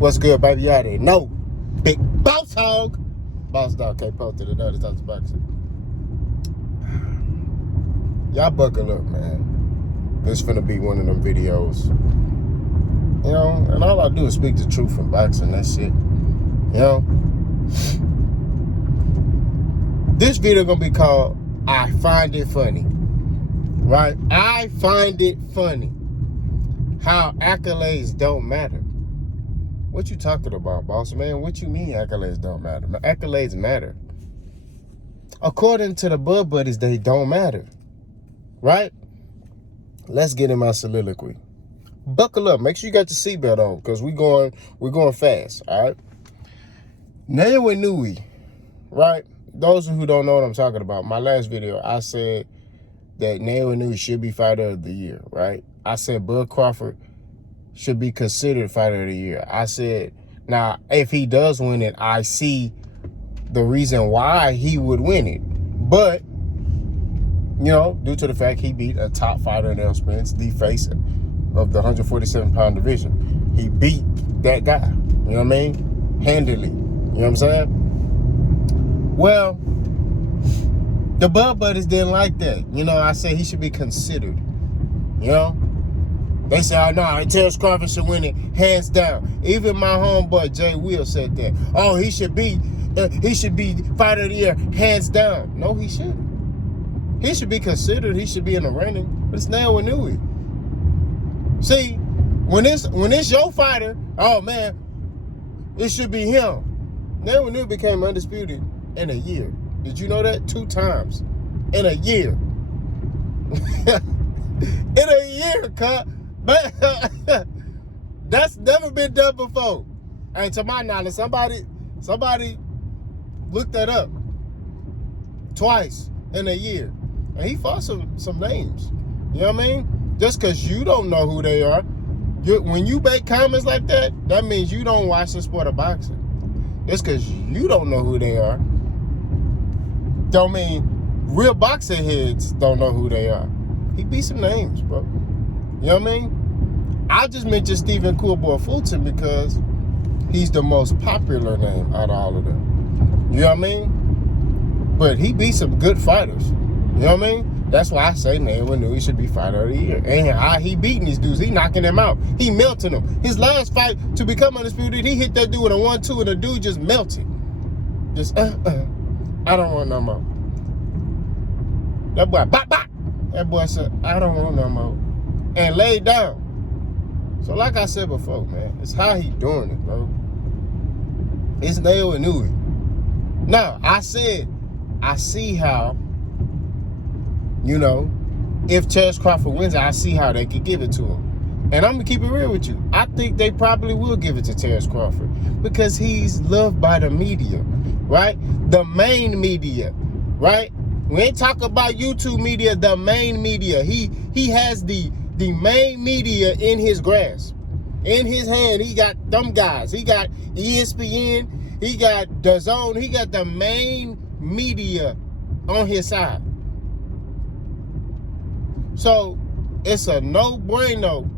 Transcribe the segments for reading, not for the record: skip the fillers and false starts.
What's good, baby? You already know. Big boss hog. Boss dog can't post it another type of boxing. Y'all buckle up, man. This finna be one of them videos. You know, and all I do is speak the truth in boxing. That's it. You know? This video gonna be called I Find It Funny. Right? I find it funny how accolades don't matter. What you talking about, boss man? What you mean accolades don't matter? Accolades matter. According to the Bud Buddies, they don't matter. Right? Let's get in my soliloquy. Buckle up. Make sure you got the seatbelt on, because we're going fast. All right. Naoya Inoue, right? Those who don't know what I'm talking about, my last video, I said that Naoya Inoue should be fighter of the year, right? I said Bud Crawford should be considered fighter of the year. I said, now, if he does win it, I see the reason why he would win it. But, you know, due to the fact he beat a top fighter in Errol Spence, the face of the 147-pound division. He beat that guy, you know what I mean? Handily, you know what I'm saying? Well, the Bud Buddies didn't like that. You know, I said he should be considered, you know? They said, oh, no, Terence Crawford should win it hands down. Even my homeboy, Jay Will, said that. Oh, he should be fighter of the year hands down. No, he shouldn't. He should be considered. He should be in the running. But it's Naoya Inoue. See, when it's your fighter, oh, man, it should be him. Naoya Inoue became undisputed in a year. Did you know that? 2 times. In a year. In a year, cut. That's never been done before. And to my knowledge, somebody looked that up twice in a year. And he fought some names. You know what I mean? Just because you don't know who they are, when you make comments like that, that means you don't watch the sport of boxing. Just because you don't know who they are, don't mean real boxing heads don't know who they are. He beat some names, bro. You know what I mean? I just mentioned Stephen Coolboy Fulton because he's the most popular name out of all of them. You know what I mean? But he beat some good fighters. You know what I mean? That's why I say Naoya Inoue should be fighter of the year. And he beating these dudes. He knocking them out. He melting them. His last fight to become undisputed, he hit that dude with a 1-2 and the dude just melted. Just, I don't want no more. That boy, bop, bop. That boy said, I don't want no more. And laid down. So like I said before, man, it's how he doing it, bro. It's Naoya Inoue. Now, I said, I see how, you know, if Terence Crawford wins, I see how they could give it to him. And I'm going to keep it real with you. I think they probably will give it to Terence Crawford because he's loved by the media, right? The main media, right? We ain't talking about YouTube media, the main media. He has the main media in his grasp. In his hand, he got them guys. He got ESPN. He got DAZN. He got the main media on his side. So, it's a no-brainer.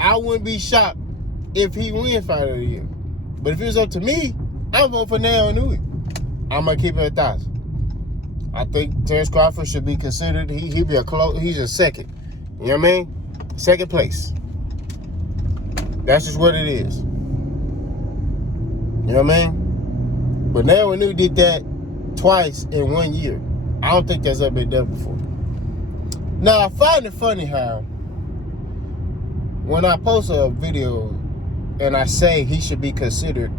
I wouldn't be shocked if he wins fighter of the year. But if it was up to me, I'd vote for Naoya Inoue. I'm going to keep it 1,000. I think Terence Crawford should be considered. He'd be he's a second. You know what I mean? Second place. That's just what it is. You know what I mean? But Naoya Inoue did that twice in 1 year. I don't think that's ever been done before. Now, I find it funny how when I post a video and I say he should be considered,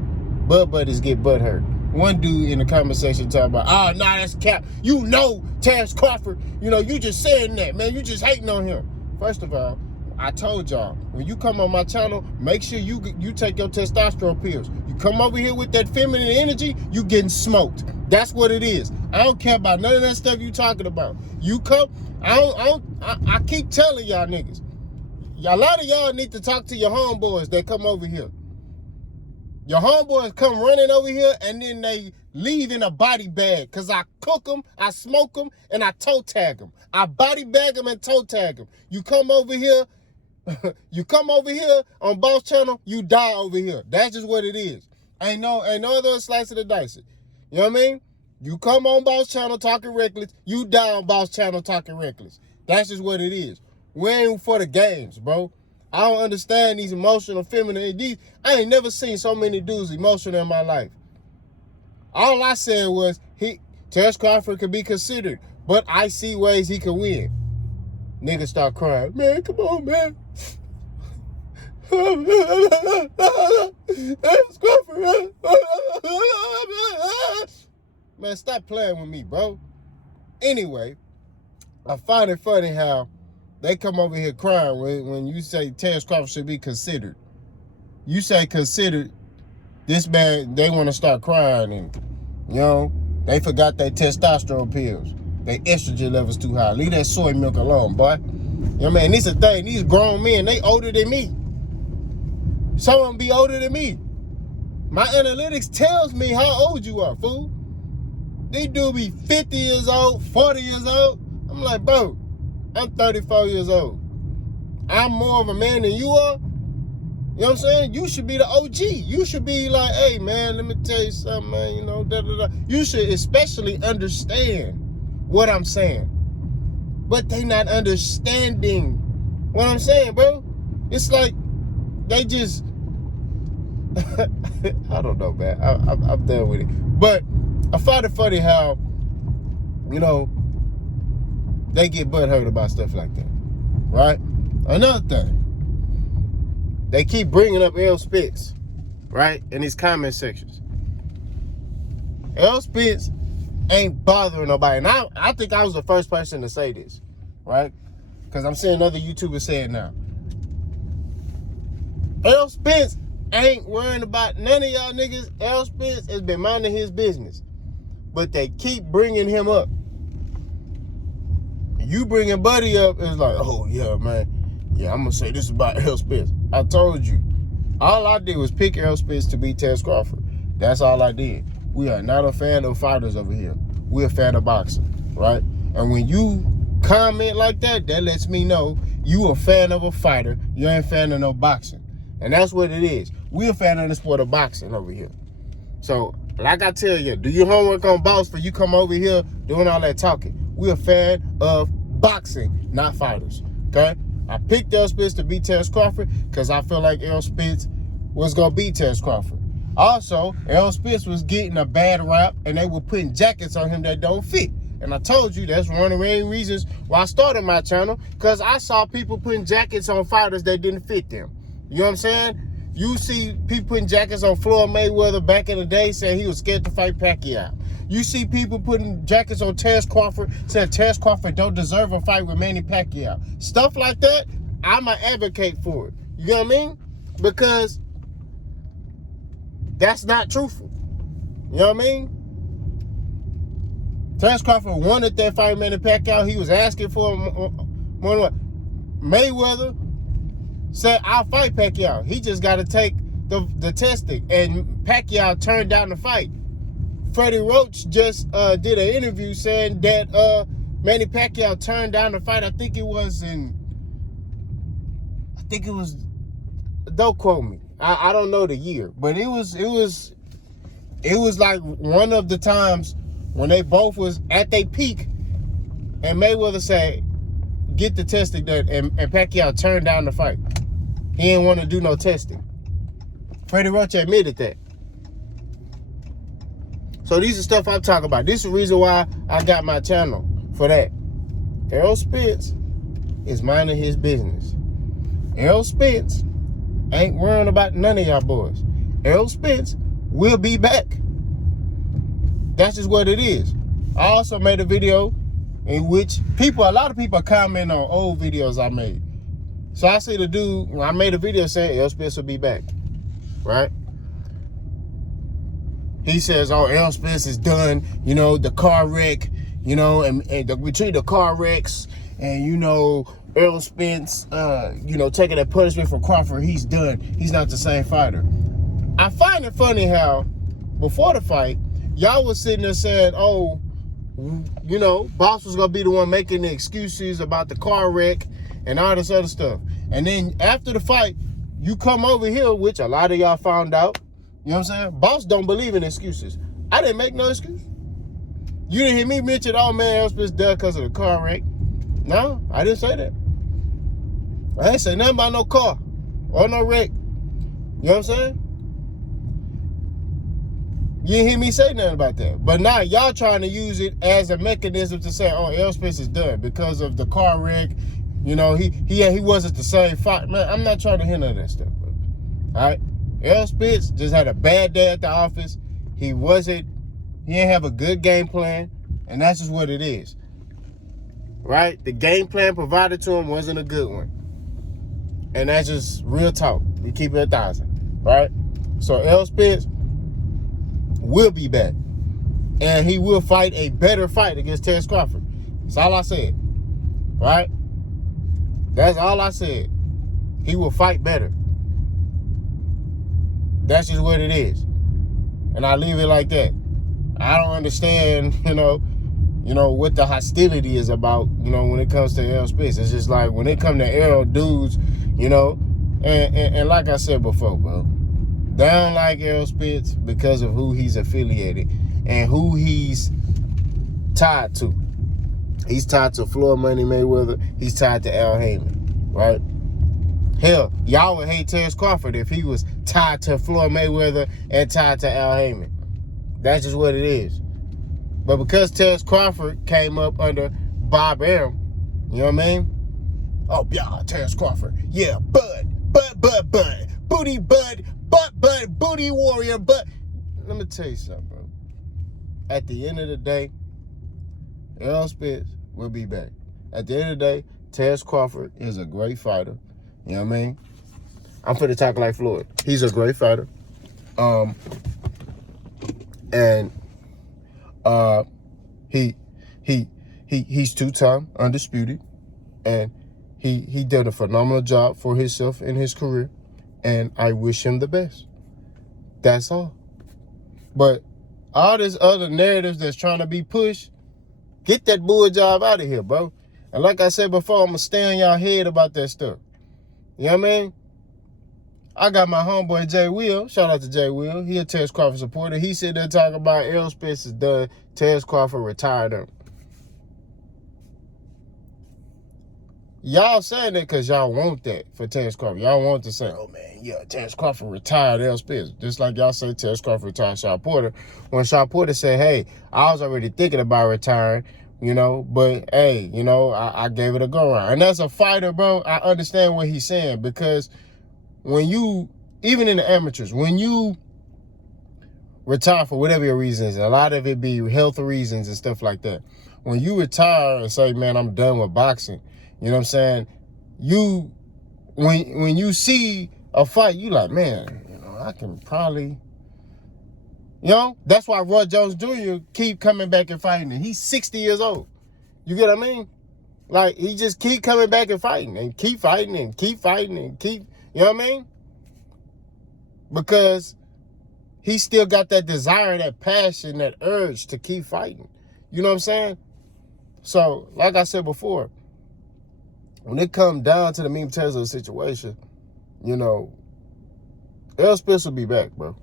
Bud Buddies get butt hurt. One dude in the comment section talking about, oh, nah, that's cap. You know Terence Crawford. You know, you just saying that, man. You just hating on him. First of all, I told y'all, when you come on my channel, make sure you take your testosterone pills. You come over here with that feminine energy, you getting smoked. That's what it is. I don't care about none of that stuff you talking about. You come, I keep telling y'all niggas, a lot of y'all need to talk to your homeboys that come over here. Your homeboys come running over here and then they leave in a body bag because I cook them, I smoke them, and I toe tag them. I body bag them and toe tag them. You come over here You come over here on Boss Channel, you die over here. That's just what it is. Ain't no other slice of the dice. You know what I mean? You come on Boss Channel talking reckless, you die on Boss Channel talking reckless. That's just what it is. We ain't for the games, bro. I don't understand these emotional feminine. I ain't never seen so many dudes emotional in my life. All I said was Terence Crawford could be considered, but I see ways he could win. Niggas start crying. Man, come on, man. Man, stop playing with me, bro. Anyway, I find it funny how they come over here crying when you say Terence Crawford should be considered. You say considered, this man, they want to start crying, and, you know, they forgot their testosterone pills. Their estrogen levels too high. Leave that soy milk alone, boy. You know what I mean? This is the thing. These grown men, they older than me. Some of them be older than me. My analytics tells me how old you are, fool. These dudes be 50 years old, 40 years old. I'm like, bro, I'm 34 years old. I'm more of a man than you are. You know what I'm saying? You should be the OG. You should be like, hey, man, let me tell you something, man. You know, da-da-da. You should especially understand what I'm saying. But they not understanding what I'm saying, bro. It's like they just, I don't know, man. I'm done with it. But I find it funny how, you know, they get butthurt about stuff like that, right? Another thing, they keep bringing up Errol Spence, right, in these comment sections. Errol Spence ain't bothering nobody. And I think I was the first person to say this, right? Because I'm seeing other YouTubers say it now. Errol Spence ain't worrying about none of y'all niggas. Errol Spence has been minding his business. But they keep bringing him up. You bringing Buddy up, it's like, oh, yeah, man. Yeah, I'm going to say this about Errol Spence. I told you. All I did was pick Errol Spence to beat Terence Crawford. That's all I did. We are not a fan of fighters over here. We're a fan of boxing, right? And when you comment like that, that lets me know you a fan of a fighter. You ain't a fan of no boxing. And that's what it is. We're a fan of the sport of boxing over here. So, like I tell you, do your homework on boss for you come over here doing all that talking. We're a fan of boxing, not fighters, okay? I picked Errol Spence to beat Terence Crawford because I feel like Errol Spence was going to beat Terence Crawford. Also, Errol Spence was getting a bad rap, and they were putting jackets on him that don't fit. And I told you that's one of the main reasons why I started my channel, because I saw people putting jackets on fighters that didn't fit them. You know what I'm saying? You see people putting jackets on Floyd Mayweather back in the day saying he was scared to fight Pacquiao. You see people putting jackets on Terence Crawford saying Terence Crawford don't deserve a fight with Manny Pacquiao. Stuff like that, I'm an advocate for it. You know what I mean? Because that's not truthful. You know what I mean? Terence Crawford wanted that fight with Manny Pacquiao. He was asking for more than what? Mayweather said, I'll fight Pacquiao. He just got to take the testing. And Pacquiao turned down the fight. Freddie Roach just did an interview saying that Manny Pacquiao turned down the fight. I think it was, don't quote me. I don't know the year. But it was like one of the times when they both was at their peak and Mayweather said, get the testing done, and Pacquiao turned down the fight. He didn't want to do no testing. Freddie Roach admitted that. So these are stuff I'm talking about. This is the reason why I got my channel for that. Errol Spence is minding his business. Errol Spence ain't worrying about none of y'all boys. Errol Spence will be back. That's just what it is. I also made a video in which a lot of people comment on old videos I made. So I see the dude, I made a video saying Errol Spence will be back, right? He says, oh, Errol Spence is done, you know, the car wreck, you know, and between the car wrecks and, you know, Errol Spence, you know, taking that punishment from Crawford, he's done. He's not the same fighter. I find it funny how before the fight, y'all was sitting there saying, oh, you know, Boss was going to be the one making the excuses about the car wreck and all this other stuff. And then after the fight, you come over here, which a lot of y'all found out. You know what I'm saying? Boss don't believe in excuses. I didn't make no excuse. You didn't hear me mention, oh man, Errol Spence dead because of the car wreck. No, I didn't say that. I didn't say nothing about no car or no wreck. You know what I'm saying? You didn't hear me say nothing about that. But now y'all trying to use it as a mechanism to say, oh, Errol Spence is done because of the car wreck. You know, he wasn't the same fight. Man, I'm not trying to hear none of that stuff, bro. All right? Errol Spence just had a bad day at the office. He didn't have a good game plan, and that's just what it is. Right? The game plan provided to him wasn't a good one. And that's just real talk. We keep it 1,000. Right? So Errol Spence will be back. And he will fight a better fight against Terence Crawford. That's all I said. Right? That's all I said. He will fight better. That's just what it is. And I leave it like that. I don't understand, you know, what the hostility is about, when it comes to Errol Spence. It's just like when it comes to Errol dudes, and like I said before, bro, they don't like Errol Spence because of who he's affiliated and who he's tied to. He's tied to Floyd Money Mayweather. He's tied to Al Heyman, right? Hell, y'all would hate Terence Crawford if he was tied to Floyd Mayweather and tied to Al Heyman. That's just what it is. But because Terence Crawford came up under Bob Arum, you know what I mean? Oh, yeah, Terence Crawford. Yeah, bud, booty bud, butt, booty warrior, but let me tell you something, bro. At the end of the day, Errol Spence will be back. At the end of the day, Terence Crawford is a great fighter. You know what I mean? I'm finna talk like Floyd. He's a great fighter. And he's two-time undisputed, and he did a phenomenal job for himself in his career, and I wish him the best. That's all. But all this other narratives that's trying to be pushed, get that bull job out of here, bro. And like I said before, I'm gonna stay on y'all head about that stuff. You know what I mean? I got my homeboy Jay Will. Shout out to Jay Will. He a Terence Crawford supporter. He said there talking about Errol Spence is done. Terence Crawford retired him. Y'all saying that because y'all want that for Terence Crawford. Y'all want to say, oh man, yeah, Terence Crawford retired Errol Spence. Just like y'all say Terence Crawford retired Shaw Porter. When Shaw Porter said, hey, I was already thinking about retiring, but hey, I gave it a go around. And as a fighter, bro, I understand what he's saying, because when you, even in the amateurs, when you retire for whatever your reasons, a lot of it be health reasons and stuff like that. When you retire and say, man, I'm done with boxing, you know what I'm saying? When you see a fight, you like, man, I can probably, that's why Roy Jones Jr. keep coming back and fighting. He's 60 years old. You get what I mean? Like, he just keep coming back and fighting and keep fighting and keep fighting and keep, you know what I mean? Because he still got that desire, that passion, that urge to keep fighting. You know what I'm saying? So, like I said before, when it comes down to the meat and potatoes of the situation, Errol Spence will be back, bro.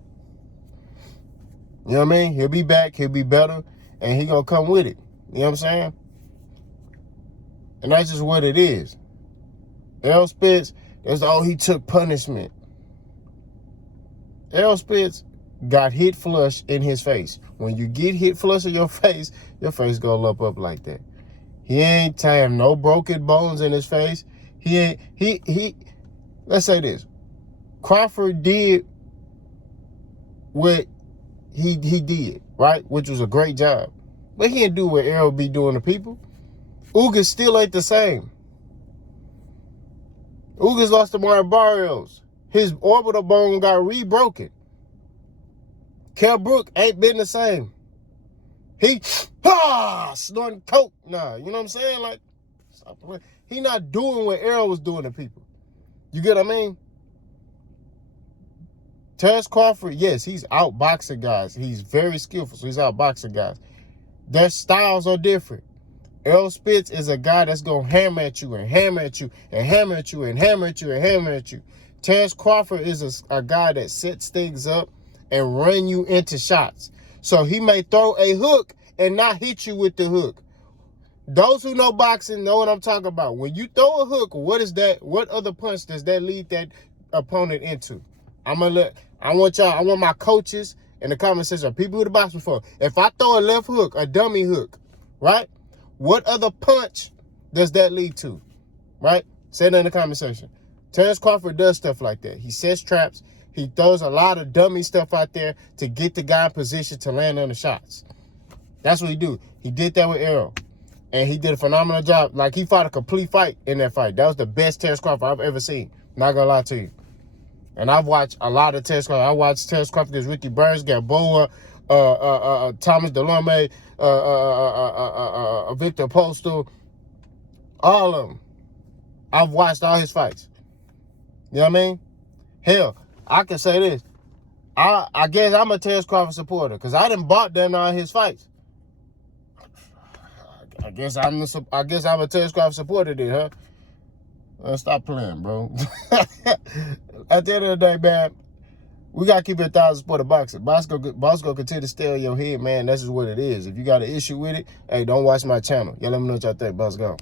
You know what I mean? He'll be back, he'll be better, and he gonna come with it. You know what I'm saying? And that's just what it is. Errol Spence, he took punishment. Errol Spence got hit flush in his face. When you get hit flush in your face gonna lump up like that. He ain't have no broken bones in his face. He let's say this. Crawford did what he did, right? Which was a great job. But he didn't do what Errol be doing to people. Ugas still ain't the same. Ugas lost to Mario Barrios. His orbital bone got re-broken. Kell Brook ain't been the same. He snorting coke. Nah, you know what I'm saying? Like, he not doing what Errol was doing to people. You get what I mean? Terence Crawford, yes, he's outboxing guys. He's very skillful, so he's outboxing guys. Their styles are different. Errol Spence is a guy that's going to hammer at you and hammer at you and hammer at you and hammer at you and hammer at you. Terence Crawford is a guy that sets things up and run you into shots. So he may throw a hook and not hit you with the hook. Those who know boxing know what I'm talking about. When you throw a hook, what is that? What other punch does that lead that opponent into? I want my coaches in the comment section, people who box before. If I throw a left hook, a dummy hook, right? What other punch does that lead to? Right? Say that in the comment section. Terence Crawford does stuff like that. He sets traps. He throws a lot of dummy stuff out there to get the guy in position to land on the shots. That's what he do. He did that with Errol. And he did a phenomenal job. Like, he fought a complete fight in that fight. That was the best Terence Crawford I've ever seen. Not gonna lie to you. And I've watched a lot of Terence Crawford. I watched Terence Crawford against Ricky Burns, Gamboa, Thomas Delorme, Victor Postal, all of them. I've watched all his fights. You know what I mean? Hell, I can say this. I guess I'm a Terence Crawford supporter because I done bought down all his fights. I guess I'm a Terence Crawford supporter then, huh? Stop playing, bro. At the end of the day, man, we got to keep it 1,000 sport of boxing. Boss go continue to stay in your head, man. That's just what it is. If you got an issue with it, hey, don't watch my channel. Y'all let me know what y'all think. Boss, go.